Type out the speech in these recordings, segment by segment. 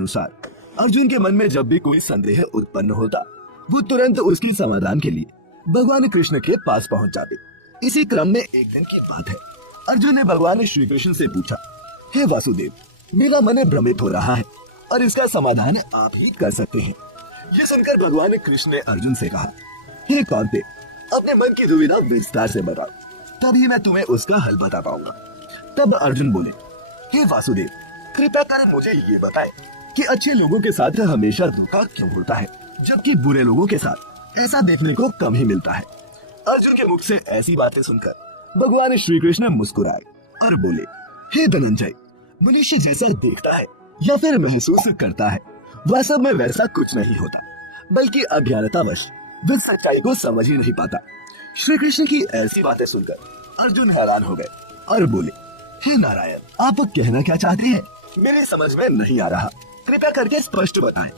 अनुसार अर्जुन के मन में जब भी कोई संदेह उत्पन्न होता, वो तुरंत उसके समाधान के लिए भगवान कृष्ण के पास पहुंच जाते। इसी क्रम में एक दिन की बात है, अर्जुन ने भगवान श्री कृष्ण से पूछा, हे वासुदेव, मेरा मन भ्रमित हो रहा है और इसका समाधान आप ही कर सकते हैं। ये सुनकर भगवान कृष्ण ने अर्जुन से कहा, हे कांते, अपने मन की दुविधा विस्तार से बताओ, तभी मैं तुम्हें उसका हल बता पाऊंगा। तब अर्जुन बोले, हे वासुदेव, कृपया कर मुझे ये बताएं कि अच्छे लोगों के साथ हमेशा धोखा क्यों होता है, जबकि बुरे लोगों के साथ ऐसा देखने को कम ही मिलता है। अर्जुन के मुख से ऐसी बातें सुनकर भगवान श्री कृष्ण मुस्कुराए और बोले, हे धनंजय, मनुष्य जैसा देखता है या फिर महसूस करता है, वास्तव में वैसा कुछ नहीं होता, बल्कि अज्ञानतावश वह सच्चाई को समझ ही नहीं पाता। श्री कृष्ण की ऐसी बातें सुनकर अर्जुन हैरान हो गए और बोले, हे नारायण, आप कहना क्या चाहते हैं? मेरी समझ में नहीं आ रहा, कृपया करके स्पष्ट बताएं।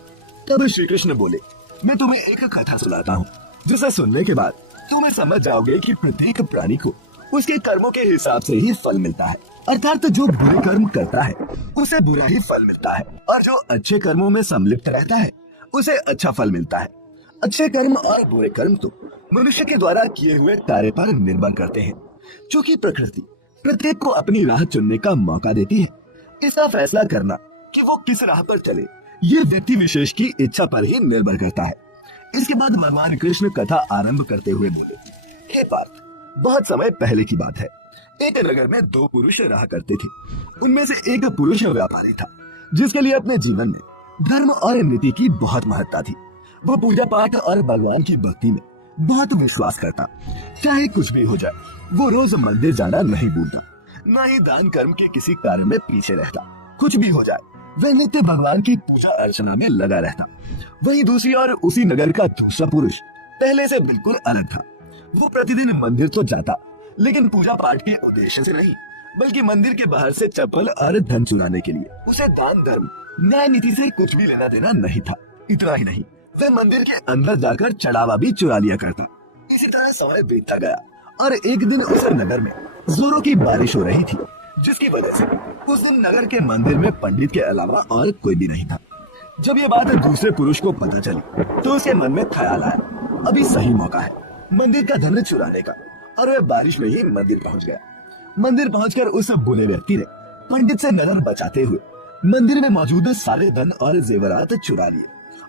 तब श्री कृष्ण बोले, मैं तुम्हें एक कथा सुनाता हूँ, जिसे सुनने के बाद तुम्हें समझ जाओगे कि प्रत्येक प्राणी को उसके कर्मों के हिसाब से ही फल मिलता है। अर्थात जो बुरे कर्म करता है उसे बुरा ही फल मिलता है, और जो अच्छे कर्मों में सम्मिलित रहता है उसे अच्छा फल मिलता है। अच्छे कर्म और बुरे कर्म तो मनुष्य के द्वारा किए हुए कार्य पर निर्भर करते हैं, क्योंकि प्रकृति प्रत्येक को अपनी राह चुनने का मौका देती है। इसका फैसला करना कि वो किस राह पर चले, ये व्यक्ति विशेष की इच्छा पर ही निर्भर करता है। इसके बाद भगवान कृष्ण कथा आरंभ करते हुए बोले, हे पार्थ, बहुत समय पहले की बात है, एक नगर में दो पुरुष रहा करते थे। उनमें से एक पुरुष व्यापारी था, जिसके लिए अपने जीवन में धर्म और नीति की बहुत महत्ता थी। वो पूजा पाठ और भगवान की भक्ति में बहुत विश्वास करता। चाहे कुछ भी हो जाए, वो रोज मंदिर जाना नहीं भूलता, न ही दान कर्म के किसी कार्य में पीछे रहता। कुछ भी हो जाए, वह नित्य भगवान की पूजा अर्चना में लगा रहता। वहीं दूसरी ओर उसी नगर का दूसरा पुरुष पहले से बिल्कुल अलग था। वो प्रतिदिन मंदिर तो जाता, लेकिन पूजा पाठ के उद्देश्य से नहीं, बल्कि मंदिर के बाहर से चप्पल और धन चुराने के लिए। उसे दान धर्म न्याय नीति से कुछ भी लेना देना नहीं था। इतना ही नहीं, वह मंदिर के अंदर जाकर चढ़ावा भी चुरा लिया करता। इसी तरह समय बीतता गया और एक दिन उस नगर में जोरों की बारिश हो रही थी, जिसकी वजह से उस दिन नगर के मंदिर में पंडित के अलावा और कोई भी नहीं था। जब ये बात दूसरे पुरुष को पता चली तो उसके मन में ख्याल आया, अभी सही मौका है मंदिर का धन चुराने का, और वह बारिश में ही मंदिर पहुंच गया। मंदिर पहुंचकर उस बुरे व्यक्ति ने पंडित से नजर बचाते हुए मंदिर में मौजूद सारे धन और जेवरात चुरा लिए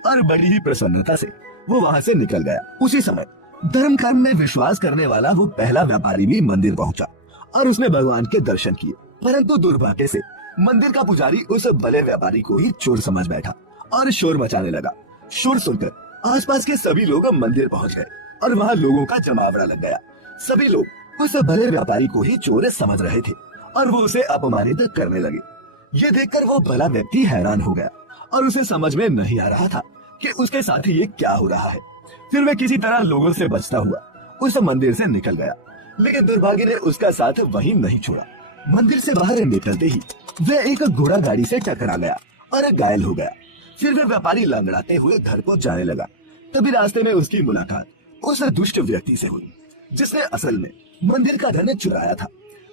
और बड़ी ही प्रसन्नता से वो वहां से निकल गया। उसी समय धर्म कर्म में विश्वास करने वाला वो पहला व्यापारी भी मंदिर पहुंचा और उसने भगवान के दर्शन किए, परंतु दुर्भाग्य से मंदिर का पुजारी उस भले व्यापारी को ही चोर समझ बैठा और शोर मचाने लगा। शोर सुनकर आसपास के सभी लोग मंदिर पहुंच गए और वहां लोगों का जमावड़ा लग गया। सभी लोग उस भले व्यापारी को ही चोर समझ रहे थे और वो उसे अपमानित करने लगे। ये देखकर वो भला व्यक्ति हैरान हो गया और उसे समझ में नहीं आ रहा था कि उसके साथ ये क्या हो रहा है। फिर वह किसी तरह लोगों से बचता हुआ उस मंदिर से निकल गया, लेकिन दुर्भाग्य ने उसका साथ वहीं नहीं छोड़ा। मंदिर से बाहर निकलते ही वह एक घोड़ा गाड़ी से टकरा गया और घायल हो गया। फिर वह व्यापारी लंगड़ाते हुए घर को जाने लगा। तभी रास्ते में उसकी मुलाकात उस दुष्ट व्यक्ति से हुई, जिसने असल में मंदिर का धन चुराया था।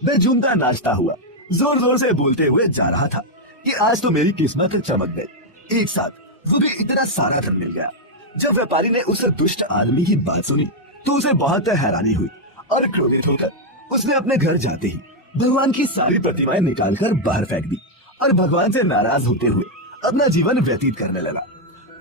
वह झूमता नाचता हुआ जोर जोर से बोलते हुए जा रहा था कि आज तो मेरी किस्मत चमक गई, एक साथ वो भी इतना सारा धन मिल गया। जब व्यापारी ने उस दुष्ट आदमी की बात सुनी तो उसे बहुत हैरानी हुई और क्रोधित होकर उसने अपने घर जाते ही भगवान की सारी प्रतिमाएं निकालकर बाहर फेंक दी और भगवान से नाराज होते हुए अपना जीवन व्यतीत करने लगा।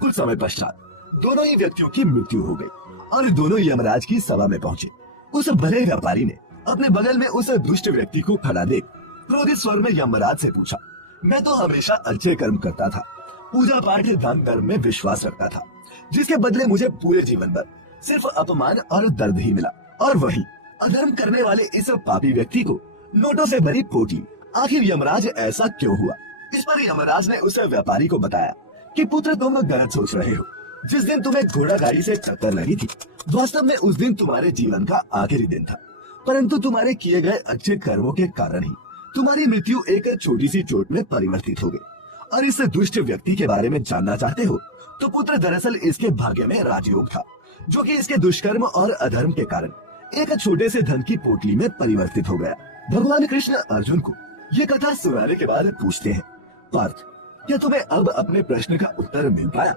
कुछ समय पश्चात दोनों ही व्यक्तियों की मृत्यु हो गई और दोनों यमराज की सभा में पहुंचे। उस भले व्यापारी ने अपने बगल में उस दुष्ट व्यक्ति को खड़ा देख क्रोधित स्वर में यमराज से पूछा, मैं तो हमेशा अच्छे कर्म करता था, पूजा पाठ दान धर्म में विश्वास रखता था, जिसके बदले मुझे पूरे जीवन भर सिर्फ अपमान और दर्द ही मिला, और वही अधर्म करने वाले इस पापी व्यक्ति को नोटों से भरी पोटली। आखिर यमराज ऐसा क्यों हुआ? इस पर यमराज ने उस व्यापारी को बताया कि पुत्र, तुम गलत सोच रहे हो। जिस दिन तुम्हें घोड़ा गाड़ी से टक्कर लगी थी, वास्तव में उस दिन तुम्हारे जीवन का आखिरी दिन था, परंतु तुम्हारे किए गए अच्छे कर्मों के कारण ही तुम्हारी मृत्यु एक छोटी सी चोट में परिवर्तित हो गई। और इस दुष्ट व्यक्ति के बारे में जानना चाहते हो तो पुत्र, दरअसल इसके भाग्य में राजयोग था, जो कि इसके दुष्कर्म और अधर्म के कारण एक छोटे से धन की पोटली में परिवर्तित हो गया। भगवान कृष्ण अर्जुन को ये कथा सुनाने के बाद पूछते हैं, पार्थ, क्या तुम्हें अब अपने प्रश्न का उत्तर मिल पाया?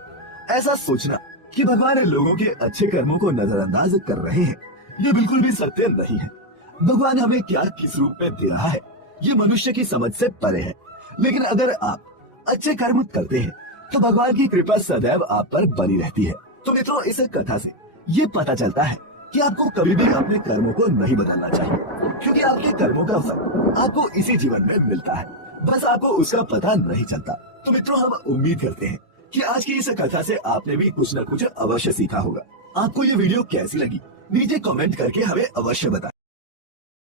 ऐसा सोचना कि भगवान लोगों के अच्छे कर्मों को नजरअंदाज कर रहे हैं, ये बिल्कुल भी सत्य नहीं है। भगवान हमें क्या किस रूप में दे रहा है, ये मनुष्य की समझ से परे है। लेकिन अगर आप अच्छे कर्म करते हैं तो भगवान की कृपा सदैव आप पर बनी रहती है। तो मित्रों, इस कथा से ये पता चलता है कि आपको कभी भी अपने कर्मों को नहीं बदलना चाहिए, क्योंकि आपके कर्मों का फल आपको इसी जीवन में मिलता है, बस आपको उसका पता नहीं चलता। तो मित्रों, हम उम्मीद करते हैं कि आज की इस कथा से आपने भी कुछ न कुछ अवश्य सीखा होगा। आपको ये वीडियो कैसी लगी नीचे कमेंट करके हमें अवश्य बताएं।